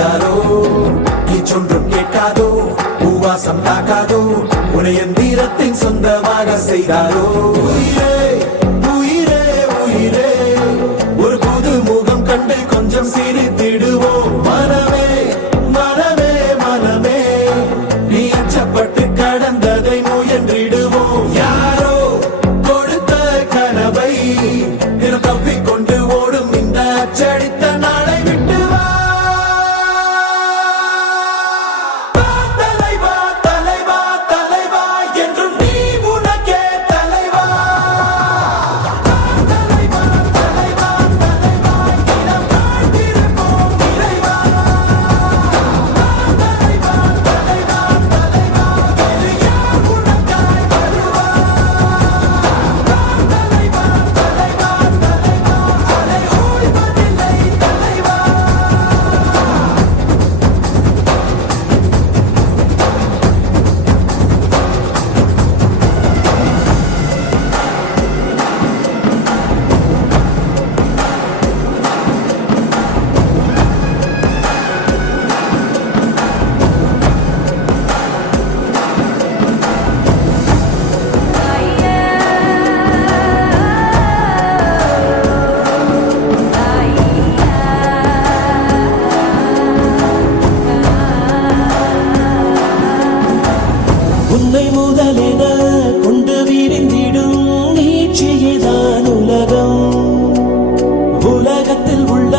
செய்தாரோ நீச்சொன்றும் கேட்காதோ பூவாசம் தாக்காதோ உன்னை எந்திரத்தின் சொந்தமாக செய்தாரோ உயிரே உயிரே உயிரே ஒரு புது முகம் கண்டு கொஞ்சம் சிரித்திடுவோம் மனமே மனமே மனமே நீ அச்சப்பட்டு கடந்ததை முயன்றிடுவோம் யாரோ கொடுத்த கனவை தினம் தப்பிக்கொண்டு ஓடும் இந்த அச்சடித்த நாளை விட்டு வா தலைவா தலைவா தலைவா என்றும் நீ உனக்கே தலைவா தலைவா தலைவா தலைவா இனம் காத்திருப்போம் இறைவா தலைவா தலைவா தலைவா இது யார் உனக்காய் வருவா தலைவா தலைவா தலைவா அலை ஓய்வதில்லை தலைவா உன்னை முதலென கொண்டு விரிந்திடும் நீட்சியேதான் உலகம் உலகத்தில் உள்ள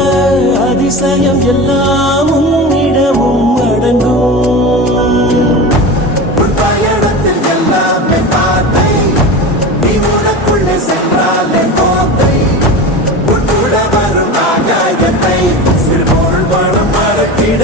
அதிசயம் எல்லாம் உன்னிடமும் அடங்கும் உன் பயணத்தில் எல்லாமே பாதை நீ உனக்குள்ளே சென்றாலே கோத்தை உன் கூட வரும் ஆகாயத்தை சிறு பொருள் பணம் மறக்கிட